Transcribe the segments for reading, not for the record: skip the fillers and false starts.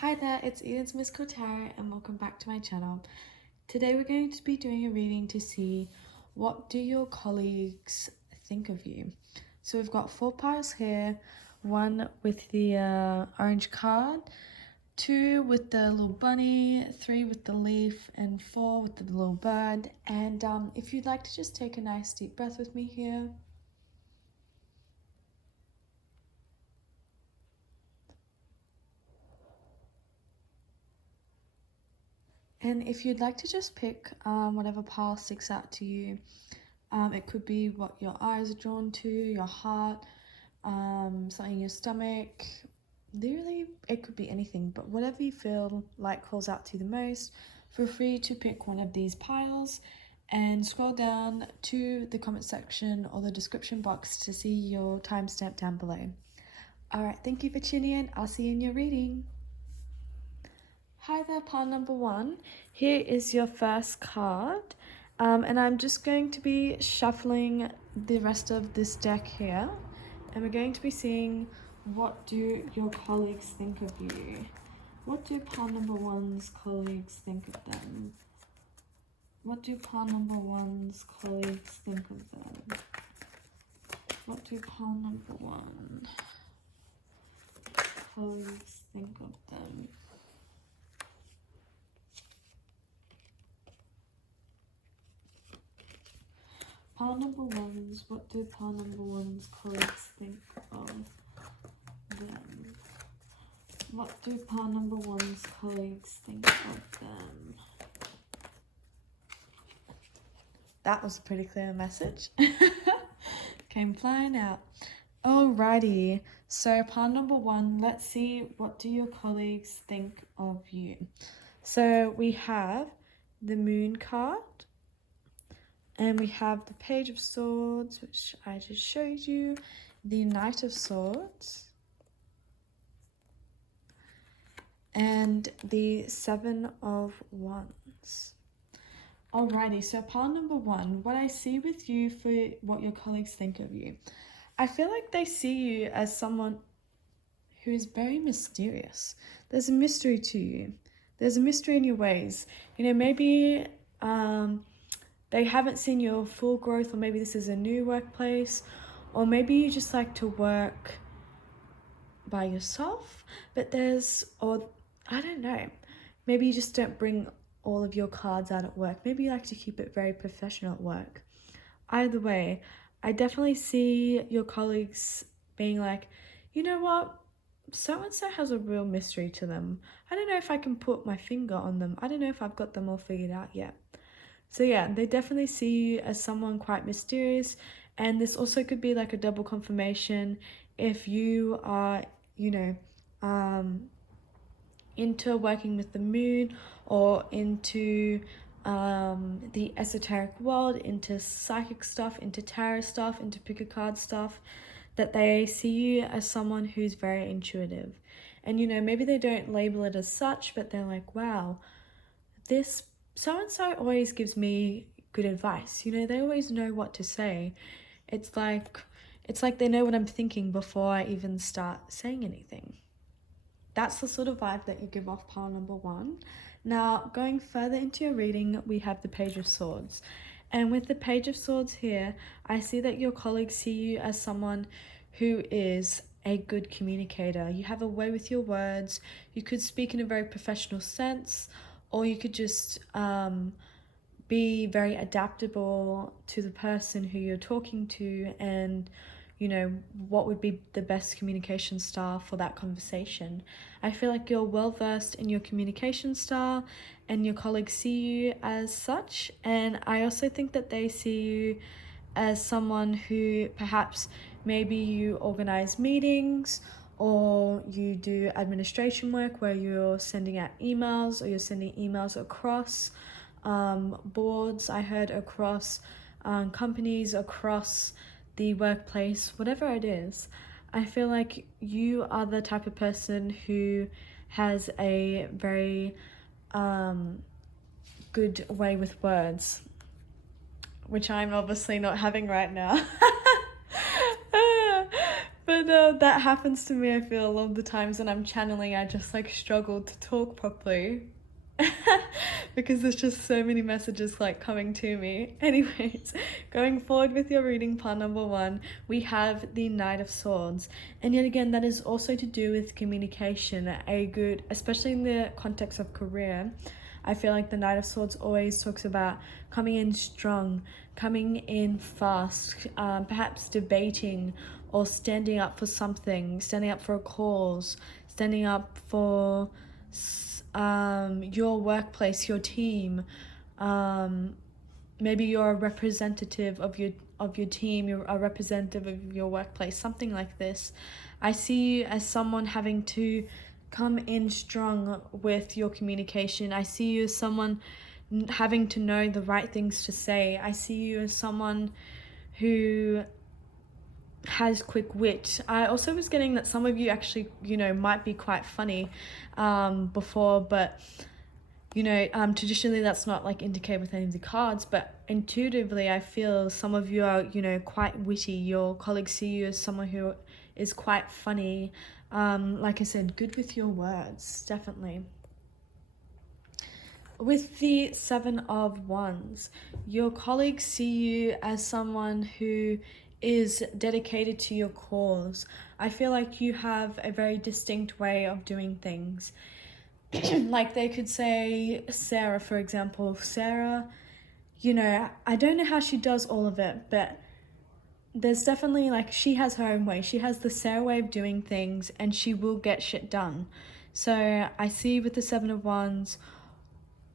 Hi there, it's EdensMysticalTarot and welcome back to my channel. Today we're going to be doing a reading to see what do your colleagues think of you. So we've got 4 piles here, 1 with the orange card, 2 with the little bunny, 3 with the leaf, and 4 with the little bird. And if you'd like to just take a nice deep breath with me here. And if you'd like to just pick whatever pile sticks out to you, it could be what your eyes are drawn to, your heart, something in your stomach. Literally, it could be anything, but whatever you feel like calls out to you the most, feel free to pick one of these piles and scroll down to the comment section or the description box to see your timestamp down below. Alright, thank you for tuning in. I'll see you in your reading. Hi there, pile number 1. Here is your first card. And I'm just going to be shuffling the rest of this deck here. And we're going to be seeing what do your colleagues think of you. What do pile number 1's colleagues think of them? What do pile number 1's colleagues think of them? What do pile number 1 colleagues think of them? Pile number 1's, what do pile number 1's colleagues think of them? What do pile number 1's colleagues think of them? That was a pretty clear message. Came flying out. Alrighty, so pile number 1, let's see what do your colleagues think of you. So we have the Moon card. And we have the Page of Swords, which I just showed you, the Knight of Swords, and the 7 of Wands. Alrighty, so pile number 1, what I see with you for what your colleagues think of you. I feel like they see you as someone who is very mysterious. There's a mystery to you. There's a mystery in your ways. You know, maybe they haven't seen your full growth, or maybe this is a new workplace, or maybe you just like to work by yourself, but I don't know, maybe you just don't bring all of your cards out at work. Maybe you like to keep it very professional at work. Either way, I definitely see your colleagues being like, you know what, so-and-so has a real mystery to them. I don't know if I can put my finger on them. I don't know if I've got them all figured out yet. So yeah, they definitely see you as someone quite mysterious, and this also could be like a double confirmation if you are, you know, into working with the moon, or into the esoteric world, into psychic stuff, into tarot stuff, into pick a card stuff, that they see you as someone who's very intuitive. And you know, maybe they don't label it as such, but they're like, wow, this so-and-so always gives me good advice. You know, they always know what to say. It's like they know what I'm thinking before I even start saying anything. That's the sort of vibe that you give off, pile number 1. Now, going further into your reading, we have the Page of Swords. And with the Page of Swords here, I see that your colleagues see you as someone who is a good communicator. You have a way with your words. You could speak in a very professional sense, or you could just be very adaptable to the person who you're talking to, and you know what would be the best communication style for that conversation. I feel like you're well versed in your communication style, and your colleagues see you as such. And I also think that they see you as someone who perhaps maybe you organize meetings, or you do administration work where you're sending out emails, or you're sending emails across boards, I heard, across companies, across the workplace, whatever it is. I feel like you are the type of person who has a very good way with words, which I'm obviously not having right now. But that happens to me, I feel, a lot of the times when I'm channeling. I just like struggle to talk properly because there's just so many messages like coming to me. Anyways, going forward with your reading, part number 1, we have the Knight of Swords. And yet again, that is also to do with communication, especially in the context of career. I feel like the Knight of Swords always talks about coming in strong, coming in fast, perhaps debating or standing up for something, standing up for a cause, standing up for your workplace, your team. Maybe you're a representative of your team, you're a representative of your workplace, something like this. I see you as someone having to come in strong with your communication. I see you as someone having to know the right things to say. I see you as someone who has quick wit. I also was getting that some of you actually, might be quite funny before, but traditionally that's not like indicated with any of the cards, but intuitively I feel some of you are, quite witty. Your colleagues see you as someone who is quite funny. Like I said, good with your words, definitely. With the 7 of Wands, your colleagues see you as someone who is dedicated to your cause. I feel like you have a very distinct way of doing things. Like they could say Sarah, for example. Sarah, I don't know how she does all of it, but there's definitely like she has her own way. She has the Sarah way of doing things and she will get shit done. So I see with the 7 of Wands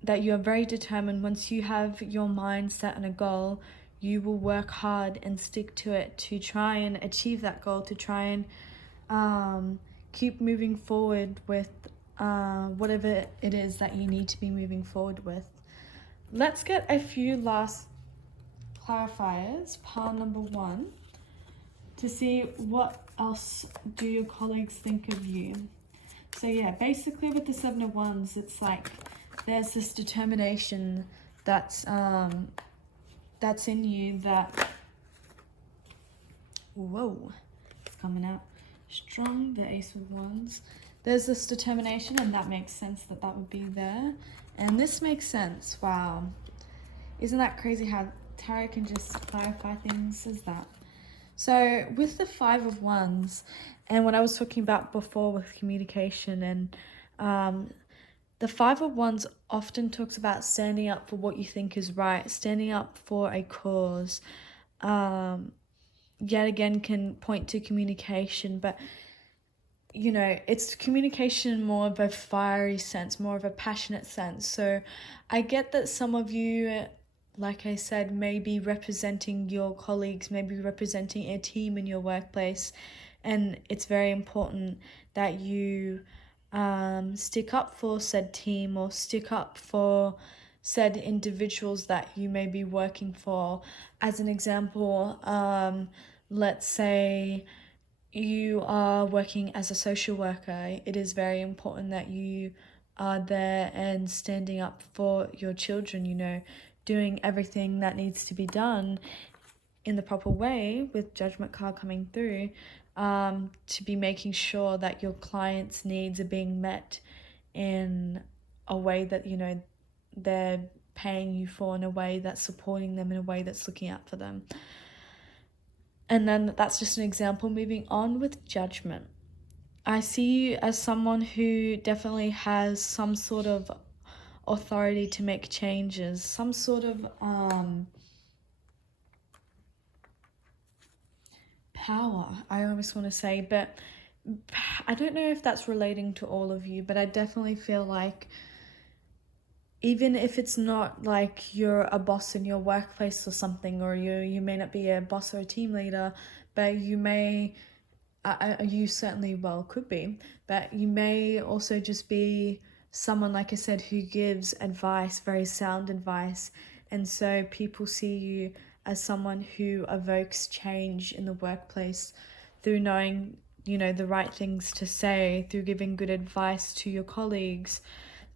that you are very determined. Once you have your mind set on a goal, you will work hard and stick to it to try and achieve that goal, to try and keep moving forward with whatever it is that you need to be moving forward with. Let's get a few last clarifiers, pile number 1, to see what else do your colleagues think of you. So yeah, basically with the 7 of Wands, it's like there's this determination that's in you that, whoa, it's coming out strong, the Ace of Wands. There's this determination, and that makes sense that would be there. And this makes sense. Wow. Isn't that crazy how tarot can just clarify things as that? So with the 5 of Wands, and what I was talking about before with communication, and the 5 of Wands often talks about standing up for what you think is right, standing up for a cause. Yet again can point to communication, but it's communication more of a fiery sense, more of a passionate sense. So I get that some of you, like I said, may be representing your colleagues, maybe representing a team in your workplace, and it's very important that you stick up for said team or stick up for said individuals that you may be working for. As an example, let's say you are working as a social worker. It is very important that you are there and standing up for your children, doing everything that needs to be done in the proper way, with Judgment card coming through, to be making sure that your clients' needs are being met in a way that, they're paying you for, in a way that's supporting them, in a way that's looking out for them. And then that's just an example. Moving on with Judgment, I see you as someone who definitely has some sort of authority to make changes, some sort of power, I almost want to say, but I don't know if that's relating to all of you, but I definitely feel like even if it's not like you're a boss in your workplace or something, or you may not be a boss or a team leader, but you may, you certainly could be, but you may also just be someone, like I said, who gives advice, very sound advice. And so people see you as someone who evokes change in the workplace through knowing, the right things to say, through giving good advice to your colleagues,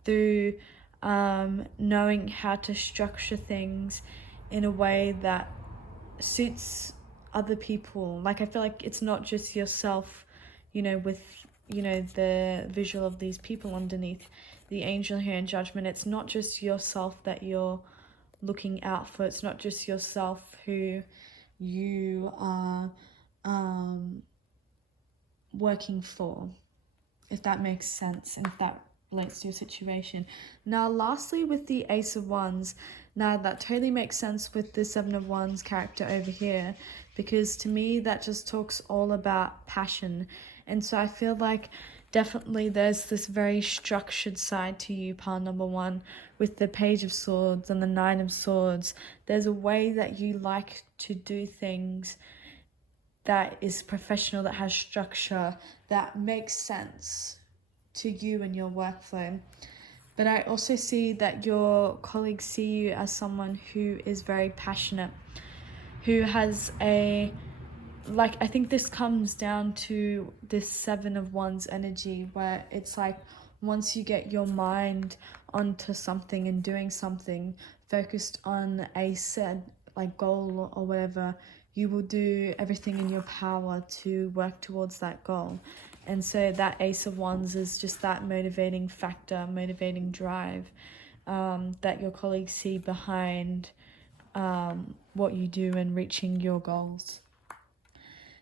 through knowing how to structure things in a way that suits other people. Like, I feel like it's not just yourself, you know, with, you know, the visual of these people underneath the angel here in Judgment. It's not just yourself that you're looking out for. It's not just yourself who you are working for, if that makes sense and if that relates to your situation. Now, lastly, with the Ace of Wands, now that totally makes sense with the Seven of Wands character over here, because to me that just talks all about passion. And so I feel like definitely there's this very structured side to you, pile number one, with the Page of Swords and the Nine of Swords. There's a way that you like to do things that is professional, that has structure, that makes sense to you and your workflow. But I also see that your colleagues see you as someone who is very passionate, who has a, like, I think this comes down to this Seven of Wands energy, where it's like once you get your mind onto something and doing something focused on a set like goal or whatever, you will do everything in your power to work towards that goal. And so that Ace of Wands is just that motivating factor, motivating drive that your colleagues see behind what you do and reaching your goals.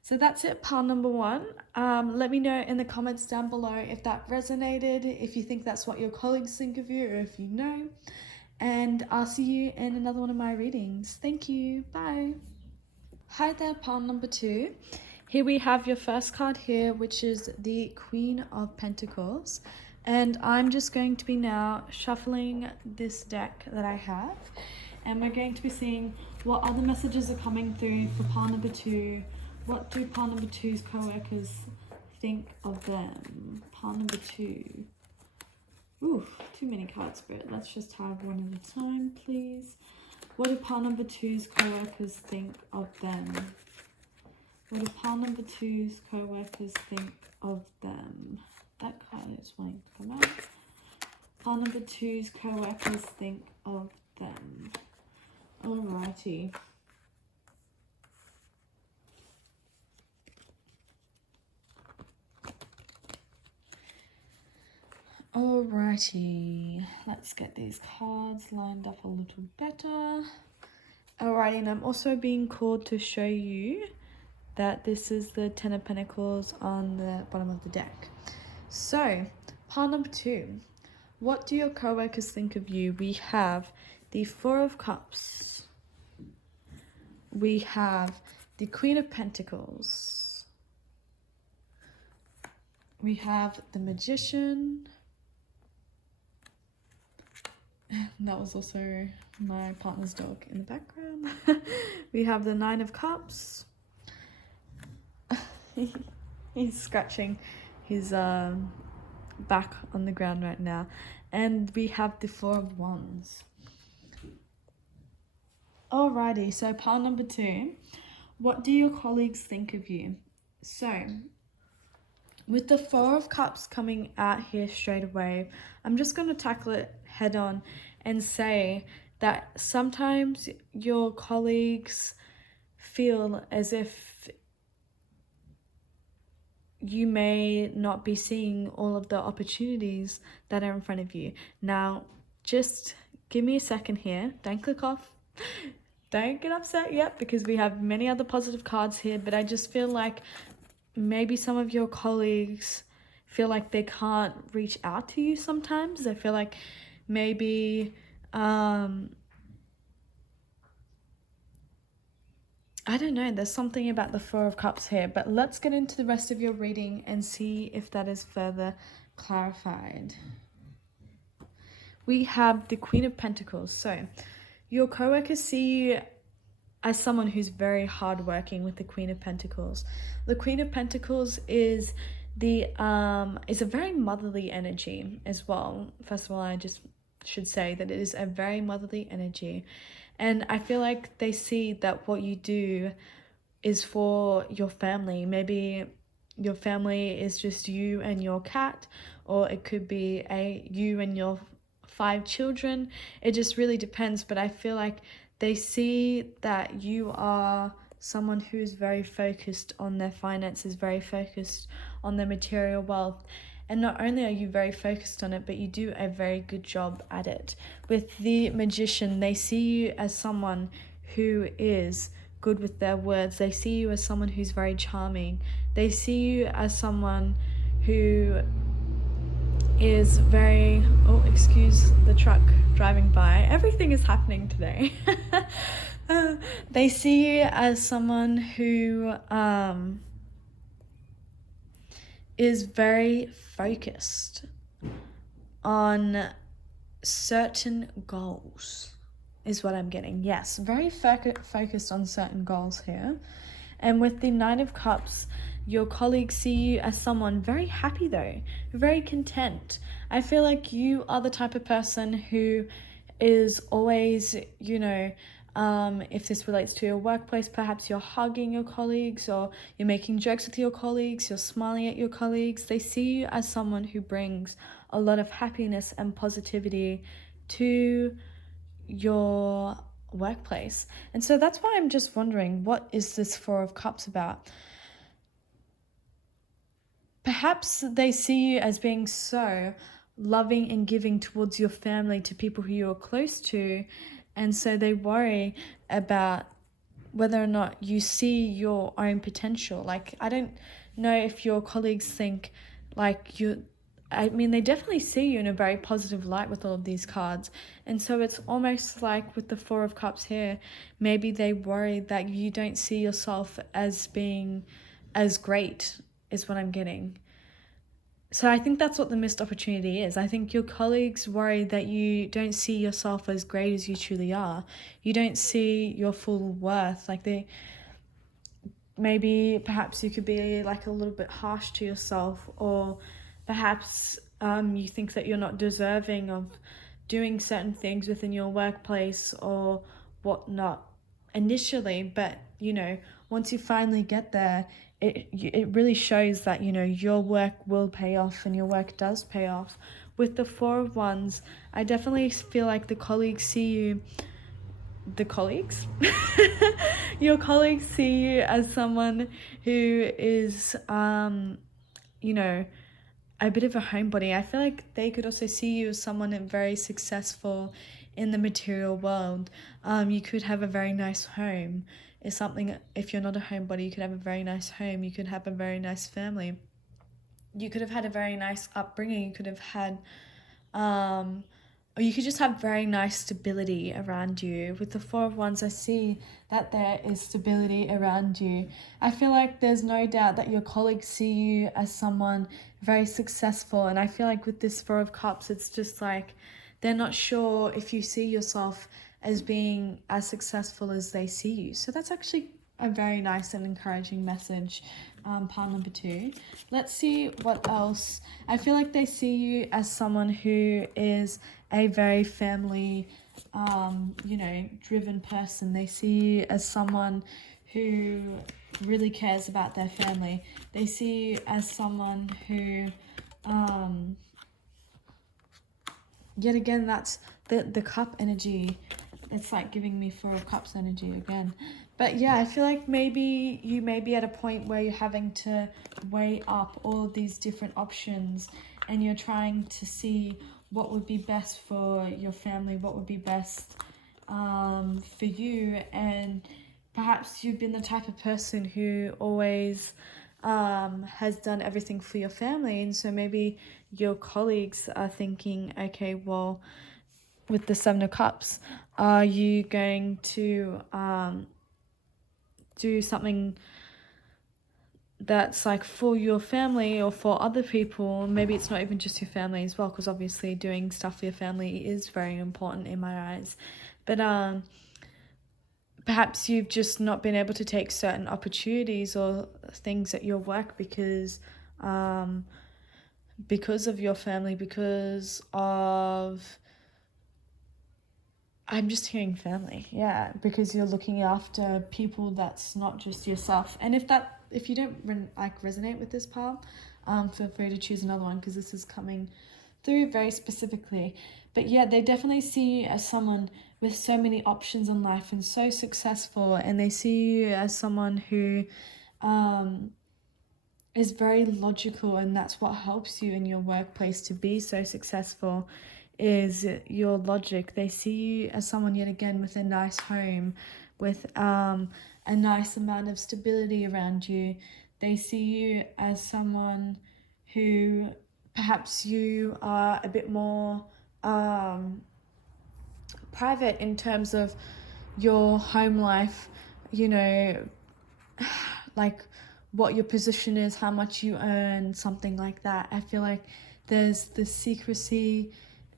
So that's it, pile number one. Let me know in the comments down below if that resonated, if you think that's what your colleagues think of you, or if you know. And I'll see you in another one of my readings. Thank you. Bye. Hi there, pile number two. Here we have your first card here, which is the Queen of Pentacles. And I'm just going to be now shuffling this deck that I have. And we're going to be seeing what other messages are coming through for pile number two. What do pile number two's co-workers think of them? Pile number two. Ooh, too many cards, Spirit. Let's just have one at a time, please. What do pile number two's co-workers think of them? What do pile number two's co-workers think of them? That card is wanting to come out. Pile number two's co-workers think of them. Alrighty. Alrighty, let's get these cards lined up a little better. Alrighty, and I'm also being called to show you that this is the Ten of Pentacles on the bottom of the deck. So, pile number two, what do your co-workers think of you? We have the Four of Cups. We have the Queen of Pentacles. We have the Magician. That was also my partner's dog in the background. We have the Nine of Cups. He's scratching his back on the ground right now. And we have the Four of Wands. Alrighty, so pile number two. What do your colleagues think of you? So, with the Four of Cups coming out here straight away, I'm just going to tackle it head on and say that sometimes your colleagues feel as if you may not be seeing all of the opportunities that are in front of you. Now, just give me a second here. Don't click off. Don't get upset yet, because we have many other positive cards here, but I just feel like maybe some of your colleagues feel like they can't reach out to you sometimes. They feel like maybe I don't know, there's something about the Four of Cups here, but let's get into the rest of your reading and see if that is further clarified. We have the Queen of Pentacles. So your co-workers see you as someone who's very hardworking with the Queen of Pentacles. The Queen of Pentacles is a very motherly energy as well. First of all, I just should say that it is a very motherly energy. And I feel like they see that what you do is for your family. Maybe your family is just you and your cat, or it could be you and your 5 children. It just really depends. But I feel like they see that you are someone who is very focused on their finances, very focused on their material wealth. And not only are you very focused on it, but you do a very good job at it. With the Magician, they see you as someone who is good with their words. They see you as someone who's very charming. They see you as someone who is very, oh, excuse the truck driving by. Everything is happening today. They see you as someone who is very focused on certain goals, is what I'm getting. Yes, very focused on certain goals here. And with the Nine of Cups, your colleagues see you as someone very happy though, very content. I feel like you are the type of person who is always, if this relates to your workplace, perhaps you're hugging your colleagues or you're making jokes with your colleagues, you're smiling at your colleagues. They see you as someone who brings a lot of happiness and positivity to your workplace. And so that's why I'm just wondering, what is this Four of Cups about? Perhaps they see you as being so loving and giving towards your family, to people who you are close to, and so they worry about whether or not you see your own potential. Like, I don't know if your colleagues think like they definitely see you in a very positive light with all of these cards. And so it's almost like with the Four of Cups here, maybe they worry that you don't see yourself as being as great, is what I'm getting. So I think that's what the missed opportunity is. I think your colleagues worry that you don't see yourself as great as you truly are. You don't see your full worth. Like, perhaps you could be like a little bit harsh to yourself, or perhaps you think that you're not deserving of doing certain things within your workplace or whatnot initially. But, once you finally get there, it really shows that, your work will pay off, and your work does pay off. With the Four of Wands, I definitely feel like the colleagues see you, your colleagues see you as someone who is, a bit of a homebody. I feel like they could also see you as someone very successful in the material world. You could have a very nice home. If you're not a homebody, you could have a very nice home. You could have a very nice family. You could have had a very nice upbringing. You could have had, or you could just have very nice stability around you. With the Four of Wands, I see that there is stability around you. I feel like there's no doubt that your colleagues see you as someone very successful. And I feel like with this Four of Cups, it's just like they're not sure if you see yourself as being as successful as they see you. So that's actually a very nice and encouraging message, pile number 2. Let's see what else. I feel like they see you as someone who is a very family, driven person. They see you as someone who really cares about their family. They see you as someone who, yet again, that's the cup energy. It's like giving me Four of Cups energy again. But yeah, I feel like maybe you may be at a point where you're having to weigh up all of these different options, and you're trying to see what would be best for your family, what would be best for you. And perhaps you've been the type of person who always has done everything for your family. And so maybe your colleagues are thinking, okay, well, with the Seven of Cups, are you going to do something that's like for your family or for other people? Maybe it's not even just your family as well, because obviously doing stuff for your family is very important in my eyes. But perhaps you've just not been able to take certain opportunities or things at your work because of your family, because of... I'm just hearing family, yeah, because you're looking after people that's not just yourself. And if you don't resonate with this pile, feel free to choose another one, because this is coming through very specifically. But yeah, they definitely see you as someone with so many options in life and so successful, and they see you as someone who is very logical, and that's what helps you in your workplace to be so successful, is your logic. They see you as someone, yet again, with a nice home, with a nice amount of stability around you. They see you as someone who perhaps you are a bit more private in terms of your home life, you know, like what your position is, how much you earn, something like that. I feel like there's this secrecy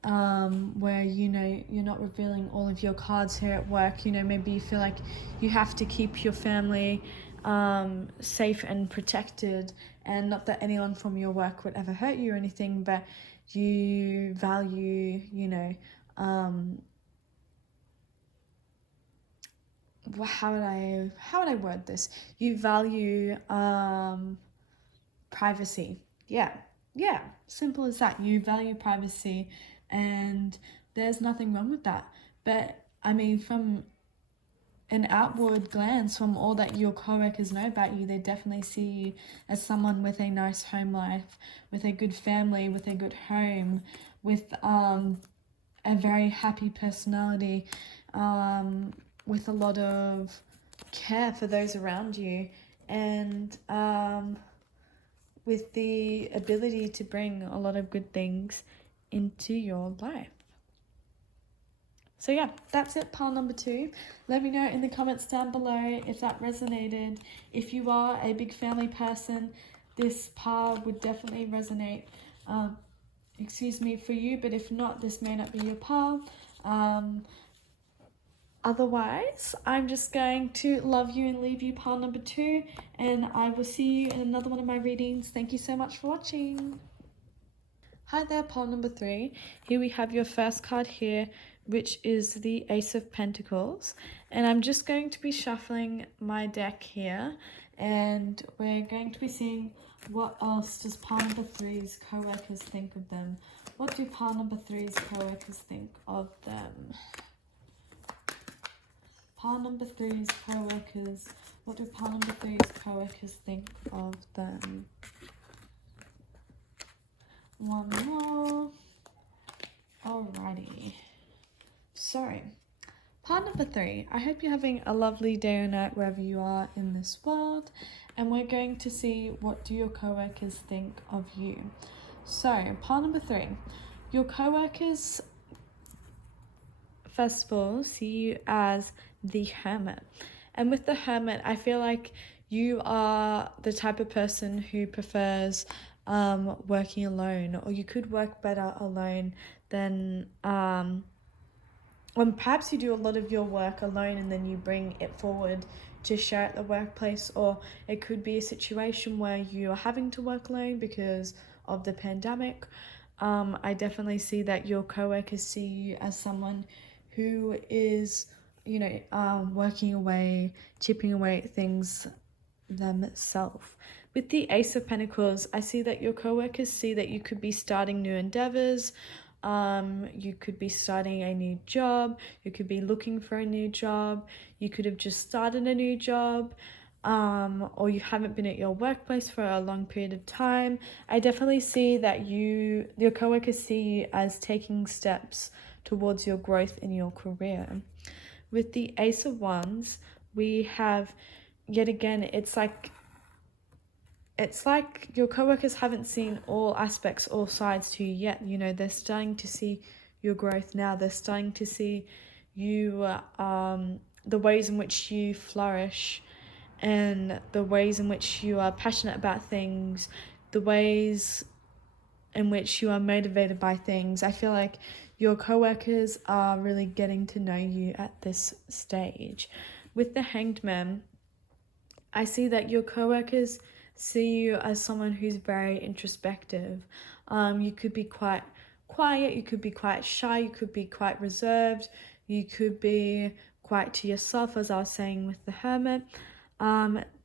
where, you know, you're not revealing all of your cards here at work. You know, maybe you feel like you have to keep your family safe and protected, and not that anyone from your work would ever hurt you or anything, but you value, you know, how would I word this? You value privacy. Yeah, simple as that. You value privacy, and there's nothing wrong with that. But I mean, from an outward glance, from all that your co-workers know about you, they definitely see you as someone with a nice home life, with a good family, with a good home, with a very happy personality, with a lot of care for those around you, and with the ability to bring a lot of good things into your life. So yeah, that's it, pile number 2. Let me know in the comments down below if that resonated. If you are a big family person, this pile would definitely resonate, for you, but if not, this may not be your pile. Otherwise, I'm just going to love you and leave you, pile number 2, and I will see you in another one of my readings. Thank you so much for watching. Hi there, pile number 3. Here we have your first card here, which is the Ace of Pentacles, and I'm just going to be shuffling my deck here, and we're going to be seeing what else does pile number 3's co-workers think of them. What do pile number 3's co-workers think of them? Pile number 3's co-workers, what do pile number 3's co-workers think of them? One more. Alrighty. So, pile number 3, I hope you're having a lovely day or night wherever you are in this world, and we're going to see what do your co-workers think of you. So, pile number 3, your co-workers, first of all, see you as the Hermit. And with the Hermit, I feel like you are the type of person who prefers working alone, or you could work better alone than when perhaps you do a lot of your work alone and then you bring it forward to share at the workplace, or it could be a situation where you are having to work alone because of the pandemic. I definitely see that your co-workers see you as someone who is, you know, working away, chipping away at things themselves. With the Ace of Pentacles, I see that your co-workers see that you could be starting new endeavors, you could be starting a new job, you could be looking for a new job, you could have just started a new job, or you haven't been at your workplace for a long period of time. I definitely see that your co-workers see you as taking steps towards your growth in your career. With the Ace of Wands, we have, yet again, it's like your co-workers haven't seen all aspects, all sides to you yet. You know, they're starting to see your growth now. They're starting to see you, the ways in which you flourish, and the ways in which you are passionate about things, the ways in which you are motivated by things. I feel like your co-workers are really getting to know you at this stage. With the Hanged Man, I see that your co-workers see you as someone who's very introspective. You could be quite quiet, you could be quite shy, you could be quite reserved, you could be quite to yourself, as I was saying with the Hermit.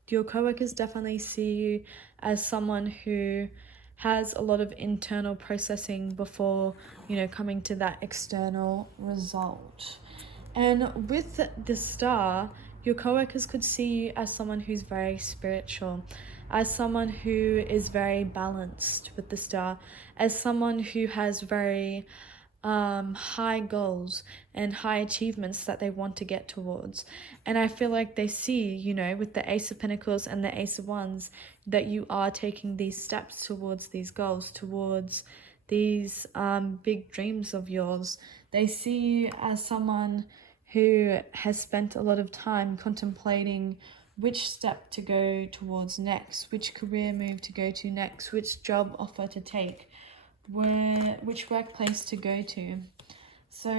Your co-workers definitely see you as someone who has a lot of internal processing before, you know, coming to that external result. And with the star, your coworkers could see you as someone who's very spiritual, as someone who is very balanced with the star, as someone who has very high goals and high achievements that they want to get towards. And I feel like they see, you know, with the Ace of Pentacles and the Ace of Wands, that you are taking these steps towards these goals, towards these big dreams of yours. They see you as someone who has spent a lot of time contemplating which step to go towards next, which career move to go to next, which job offer to take, which workplace to go to. So,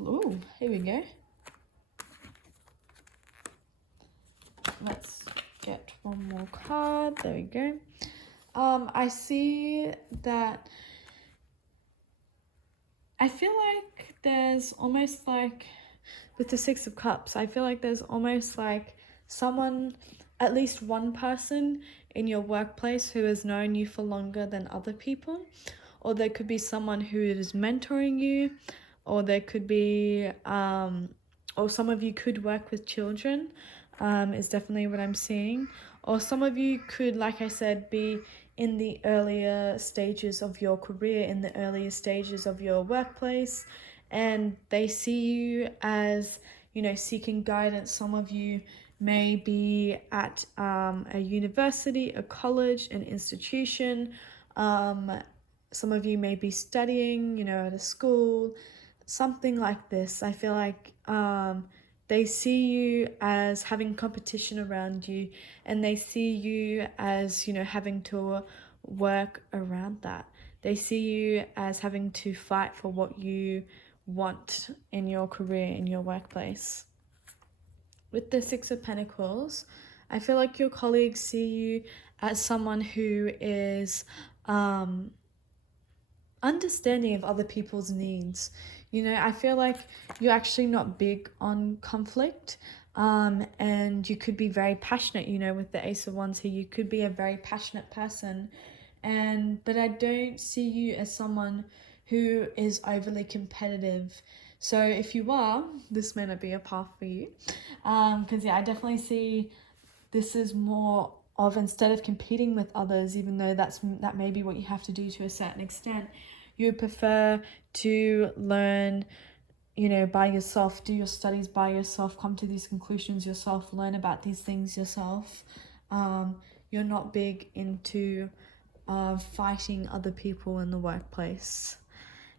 ooh, here we go. Let's get one more card. There we go. I see that I feel like there's almost like, with the Six of Cups, I feel like there's almost like someone, at least one person in your workplace who has known you for longer than other people. Or there could be someone who is mentoring you, or there could be, or some of you could work with children, is definitely what I'm seeing. Or some of you could, like I said, be in the earlier stages of your career, in the earlier stages of your workplace, and they see you as, you know, seeking guidance. Some of you may be at a university, a college, an institution. Some of you may be studying, you know, at a school, something like this. I feel like they see you as having competition around you, and they see you as, you know, having to work around that. They see you as having to fight for what you want in your career, in your workplace. With the Six of Pentacles, I feel like your colleagues see you as someone who is understanding of other people's needs. You know, I feel like you're actually not big on conflict, and you could be very passionate, you know, with the Ace of Wands here. You could be a very passionate person, but I don't see you as someone who is overly competitive. So if you are, this may not be a path for you, because yeah, I definitely see this is more of, instead of competing with others, even though that may be what you have to do to a certain extent, you would prefer to learn, you know, by yourself, do your studies by yourself, come to these conclusions yourself, learn about these things yourself. You're not big into fighting other people in the workplace.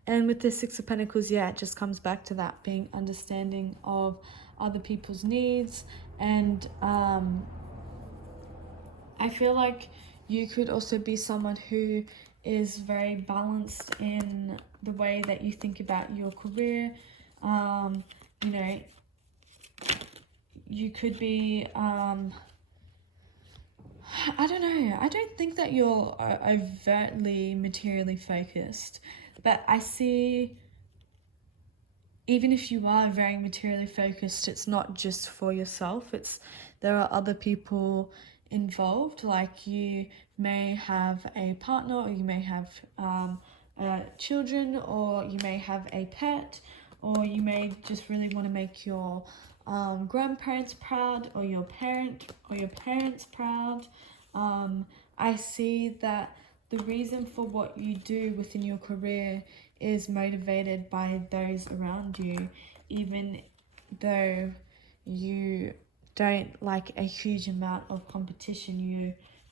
And with the Six of Pentacles, yeah, it just comes back to that, being understanding of other people's needs. And I feel like you could also be someone who is very balanced in the way that you think about your career. You know, you could be, I don't know, I don't think that you're overtly materially focused, but I see, even if you are very materially focused, it's not just for yourself, there are other people involved. Like, you may have a partner, or you may have children, or you may have a pet, or you may just really want to make your grandparents proud, or your parents proud. I see that the reason for what you do within your career is motivated by those around you, even though you don't like a huge amount of competition.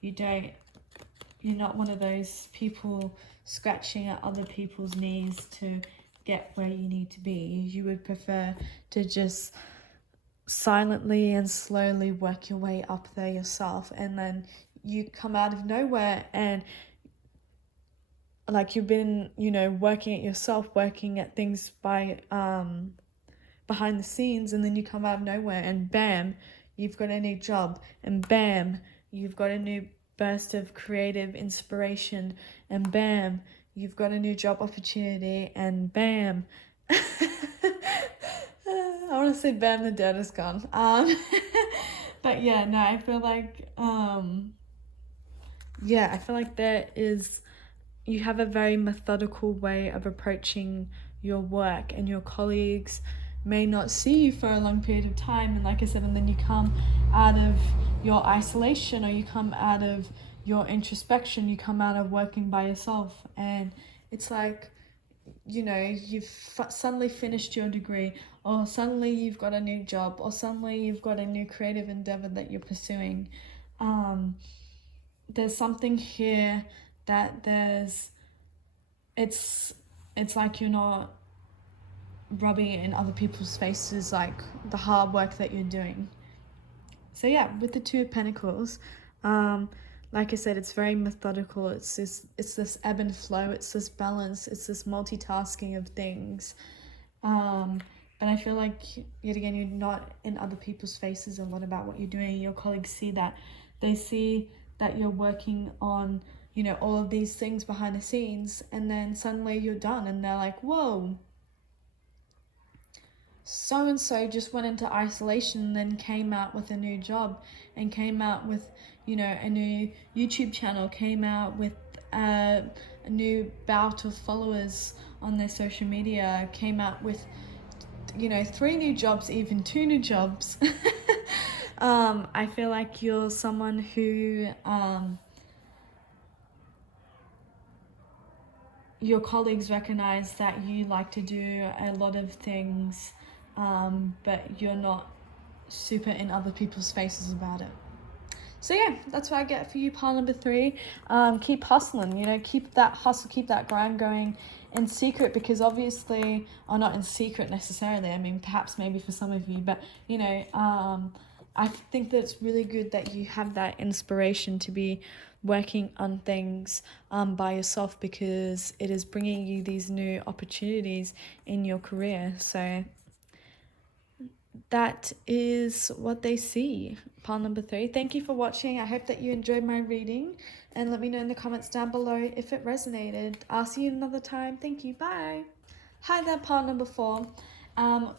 You're not one of those people scratching at other people's knees to get where you need to be. You would prefer to just silently and slowly work your way up there yourself, and then you come out of nowhere and, like, you've been, you know, working at yourself, working at things by behind the scenes, and then you come out of nowhere and bam, you've got a new job, and bam, you've got a new burst of creative inspiration, and bam, you've got a new job opportunity, and bam. I want to say bam, the dirt is gone. But yeah, no, I feel like yeah, I feel like you have a very methodical way of approaching your work, and your colleagues may not see you for a long period of time, and like I said, and then you come out of your isolation, or you come out of your introspection, you come out of working by yourself, and it's like, you know, you've suddenly finished your degree, or suddenly you've got a new job, or suddenly you've got a new creative endeavor that you're pursuing. There's something here that it's like you're not rubbing it in other people's faces, like the hard work that you're doing. So yeah, with the Two of Pentacles, like I said, it's very methodical. It's this ebb and flow. It's this balance. It's this multitasking of things. But I feel like, yet again, you're not in other people's faces a lot about what you're doing. Your colleagues see that. They see that you're working on, you know, all of these things behind the scenes, and then suddenly you're done, and they're like, whoa, so-and-so just went into isolation and then came out with a new job, and came out with, you know, a new YouTube channel, came out with a new bout of followers on their social media, came out with, you know, 3 new jobs, even 2 new jobs. I feel like you're someone who your colleagues recognize that you like to do a lot of things, but you're not super in other people's faces about it. So yeah, that's what I get for you, pile number 3. Keep hustling, you know, keep that hustle, keep that grind going in secret, because obviously, or not in secret necessarily, I mean, perhaps maybe for some of you, but, you know, I think that it's really good that you have that inspiration to be working on things by yourself, because it is bringing you these new opportunities in your career. So that is what they see. Pile number 3. Thank you for watching. I hope that you enjoyed my reading, and let me know in the comments down below if it resonated. I'll see you another time. Thank you. Bye. Hi there, pile number 4.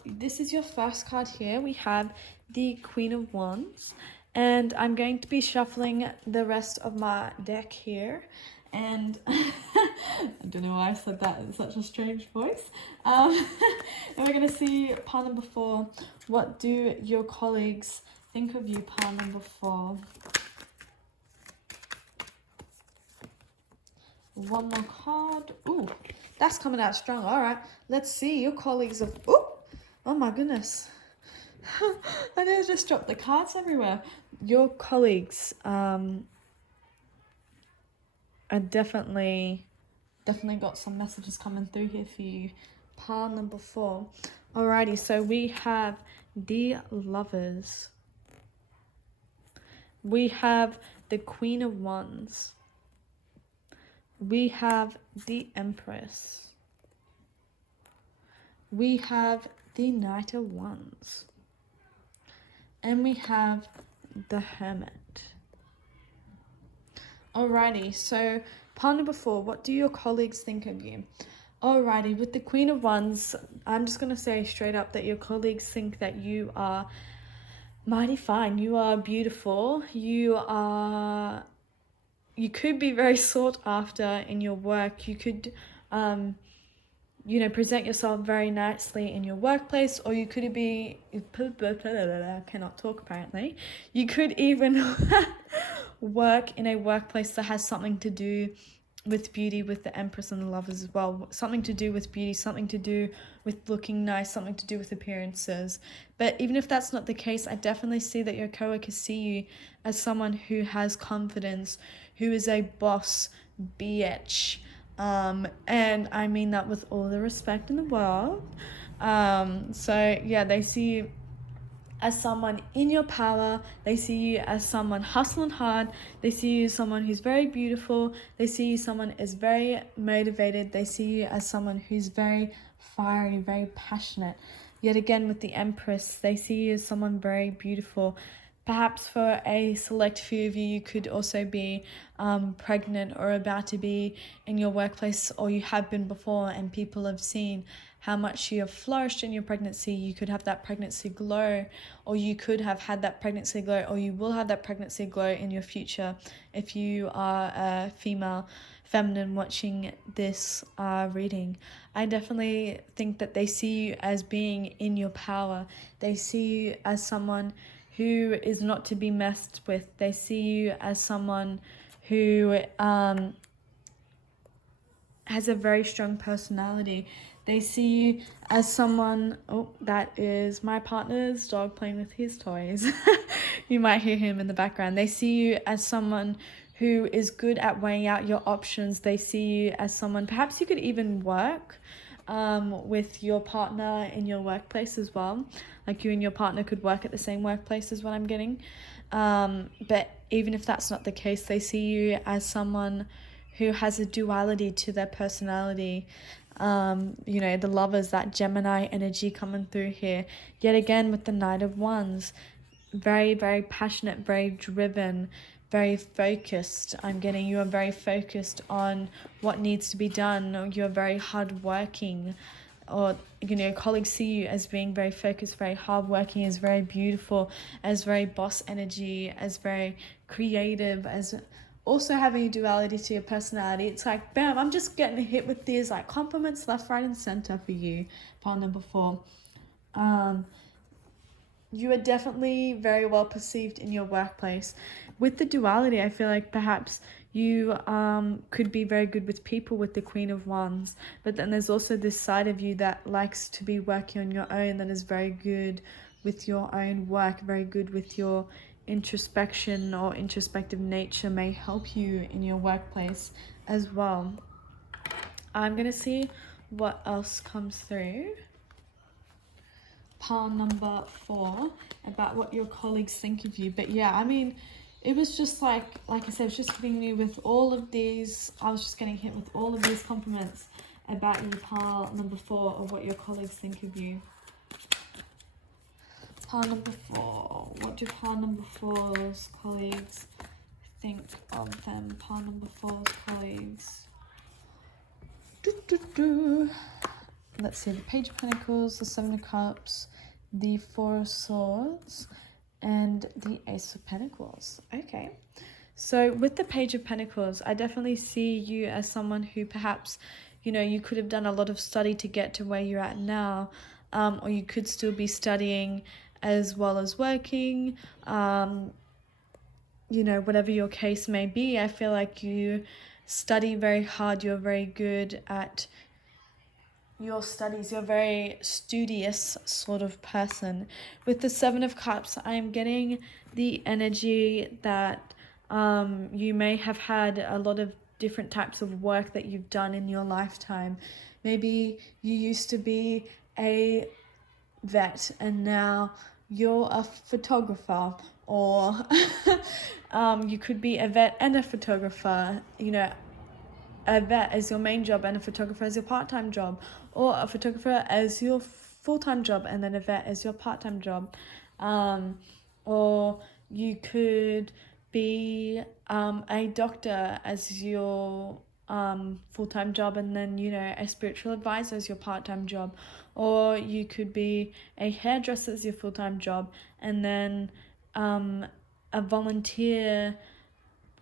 This is your first card here. We have the Queen of Wands, and I'm going to be shuffling the rest of my deck here. And I don't know why I said that in such a strange voice. And we're going to see pile number 4. What do your colleagues think of you, pile number 4? One more card. Ooh, that's coming out strong. All right, let's see. Your colleagues have... Ooh, oh my goodness. I nearly just dropped the cards everywhere. Your colleagues are definitely got some messages coming through here for you. Pile number 4. Alrighty, so we have the Lovers. We have the Queen of Wands. We have the Empress. We have the Knight of Wands. And we have the Hermit. Alrighty, so pile number 4, what do your colleagues think of you? Alrighty, with the Queen of Wands, I'm just going to say straight up that your colleagues think that you are mighty fine. You are beautiful. You could be very sought after in your work. You could, you know, present yourself very nicely in your workplace, or you could be, I cannot talk apparently. You could even work in a workplace that has something to do with beauty, with the Empress and the Lovers as well. Something to do with beauty, something to do with looking nice, something to do with appearances. But even if that's not the case, I definitely see that your coworkers see you as someone who has confidence, who is a boss bitch. And I mean that with all the respect in the world. So yeah, they see you as someone in your power. They see you as someone hustling hard. They see you as someone who's very beautiful. They see you as someone who's very motivated. They see you as someone who's very fiery, very passionate. Yet again, with the Empress, they see you as someone very beautiful, Perhaps for a select few of you, you could also be pregnant or about to be in your workplace, or you have been before, and people have seen how much you have flourished in your pregnancy. You could have that pregnancy glow, or you could have had that pregnancy glow, or you will have that pregnancy glow in your future if you are a feminine watching this reading. I definitely think that they see you as being in your power. They see you as someone who is not to be messed with. They see you as someone who has a very strong personality. They see you as someone, oh, that is my partner's dog playing with his toys. You might hear him in the background. They see you as someone who is good at weighing out your options. They see you as someone, perhaps you could even work with your partner in your workplace as well. Like you and your partner could work at the same workplace is what I'm getting. But even if that's not the case, they see you as someone who has a duality to their personality. You know, the Lovers, that Gemini energy coming through here. Yet again with the Knight of Wands. Very, very passionate, very driven, very focused. I'm getting you are very focused on what needs to be done. You're very hardworking. Or, you know, colleagues see you as being very focused, very hardworking, as very beautiful, as very boss energy, as very creative, as also having a duality to your personality. It's like, bam, I'm just getting hit with these like compliments left, right, and center for you, pile number 4. You are definitely very well perceived in your workplace. With the duality, I feel like perhaps you could be very good with people with the Queen of Wands, but then there's also this side of you that likes to be working on your own, that is very good with your own work, very good with your introspection, or introspective nature may help you in your workplace as well. I'm going to see what else comes through. Pile number 4, about what your colleagues think of you. But yeah, I mean, it was just like I said, it was just hitting me with all of these. I was just getting hit with all of these compliments about you, pile number 4, of what your colleagues think of you. Pile number 4. What do pile number 4's colleagues think of them? Pile number 4's colleagues. Let's see, the Page of Pentacles, the Seven of Cups, the Four of Swords, and the Ace of Pentacles. Okay, so with the Page of Pentacles, I definitely see you as someone who perhaps, you know, you could have done a lot of study to get to where you're at now, or you could still be studying as well as working, you know, whatever your case may be. I feel like you study very hard, you're very good at your studies, you're a very studious sort of person. With the Seven of Cups, I am getting the energy that you may have had a lot of different types of work that you've done in your lifetime. Maybe you used to be a vet and now you're a photographer, or you could be a vet and a photographer, you know, a vet as your main job and a photographer as your part-time job, or a photographer as your full-time job and then a vet as your part-time job. Or you could be a doctor as your full-time job and then, you know, a spiritual advisor as your part-time job. Or you could be a hairdresser as your full-time job and then a volunteer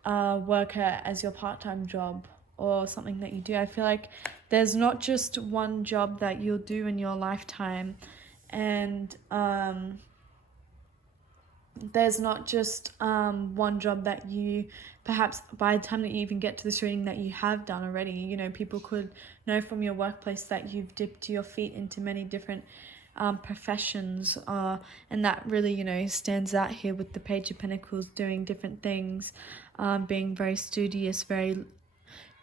worker as your part-time job, or something that you do. I feel like there's not just one job that you'll do in your lifetime, and there's not just one job that you, perhaps by the time that you even get to this reading, that you have done already. You know, people could know from your workplace that you've dipped your feet into many different professions, and that really, you know, stands out here with the Page of Pentacles, doing different things, being very studious, very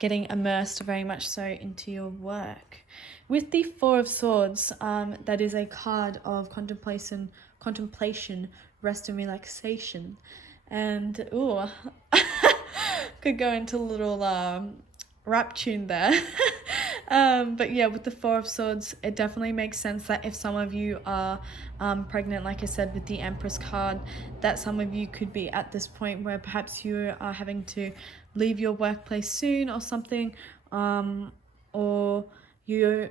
getting immersed very much so into your work. With the Four of Swords, that is a card of contemplation, rest and relaxation. And ooh, could go into a little rap tune there. But yeah, with the Four of Swords, it definitely makes sense that if some of you are pregnant, like I said, with the Empress card, that some of you could be at this point where perhaps you are having to leave your workplace soon or something, or you're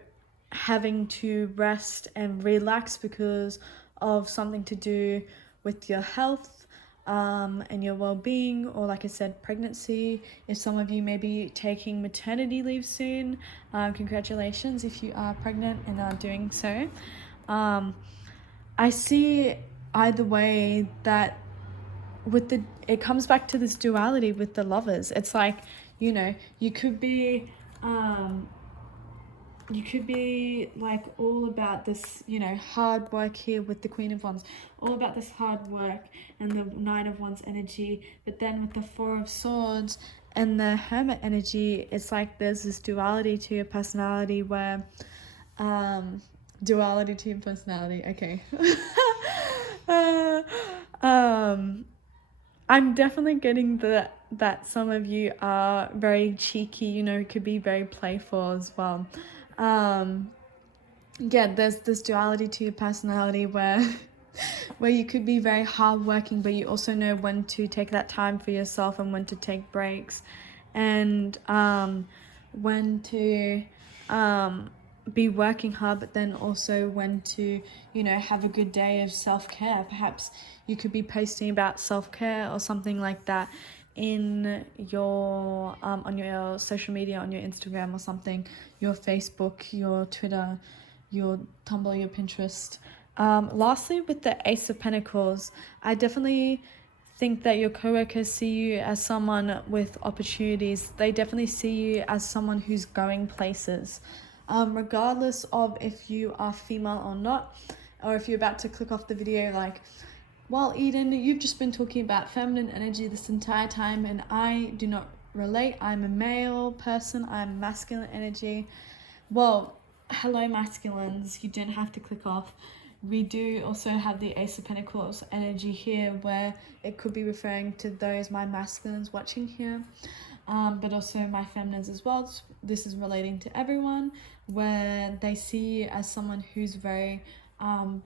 having to rest and relax because of something to do with your health and your well-being, or like I said, pregnancy. If some of you may be taking maternity leave soon, congratulations if you are pregnant and are doing so. I see either way that with it comes back to this duality with the Lovers. It's like, you know, you could be like all about this, you know, hard work here with the Queen of Wands, all about this hard work and the Nine of Wands energy. But then with the Four of Swords and the Hermit energy, it's like there's this duality to your personality where duality to your personality, okay. I'm definitely getting that some of you are very cheeky, you know, could be very playful as well. Yeah, there's this duality to your personality where you could be very hardworking, but you also know when to take that time for yourself and when to take breaks, and when to be working hard, but then also when to, you know, have a good day of self-care. Perhaps you could be posting about self-care or something like that in your on your social media, on your Instagram or something, your Facebook, your Twitter, your Tumblr, your Pinterest. Lastly, with the Ace of Pentacles, I definitely think that your coworkers see you as someone with opportunities. They definitely see you as someone who's going places. Regardless of if you are female or not, or if you're about to click off the video like, well, Eden, you've just been talking about feminine energy this entire time and I do not relate. I'm a male person, I'm masculine energy. Well, hello masculines, you don't have to click off. We do also have the Ace of Pentacles energy here, where it could be referring to those, my masculines watching here, but also my feminines as well. This is relating to everyone, where they see you as someone who's very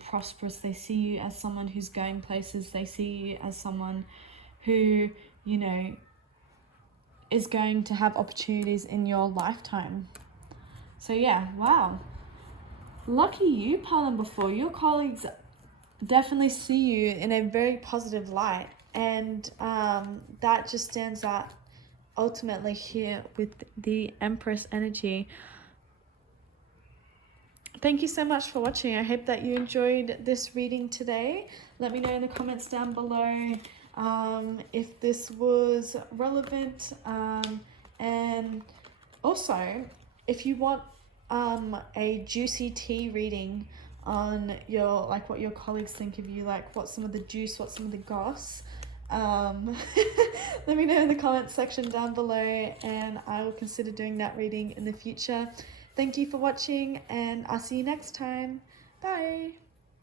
prosperous. They see you as someone who's going places. They see you as someone who, you know, is going to have opportunities in your lifetime. So yeah, wow. Lucky you, pile number 4. Your colleagues definitely see you in a very positive light, and that just stands out ultimately here with the Empress energy. Thank you so much for watching. I hope that you enjoyed this reading today. Let me know in the comments down below if this was relevant, and also if you want a juicy tea reading on your, like, what your colleagues think of you, like what's some of the juice, what's some of the goss, let me know in the comments section down below and I will consider doing that reading in the future. Thank you for watching and I'll see you next time. Bye.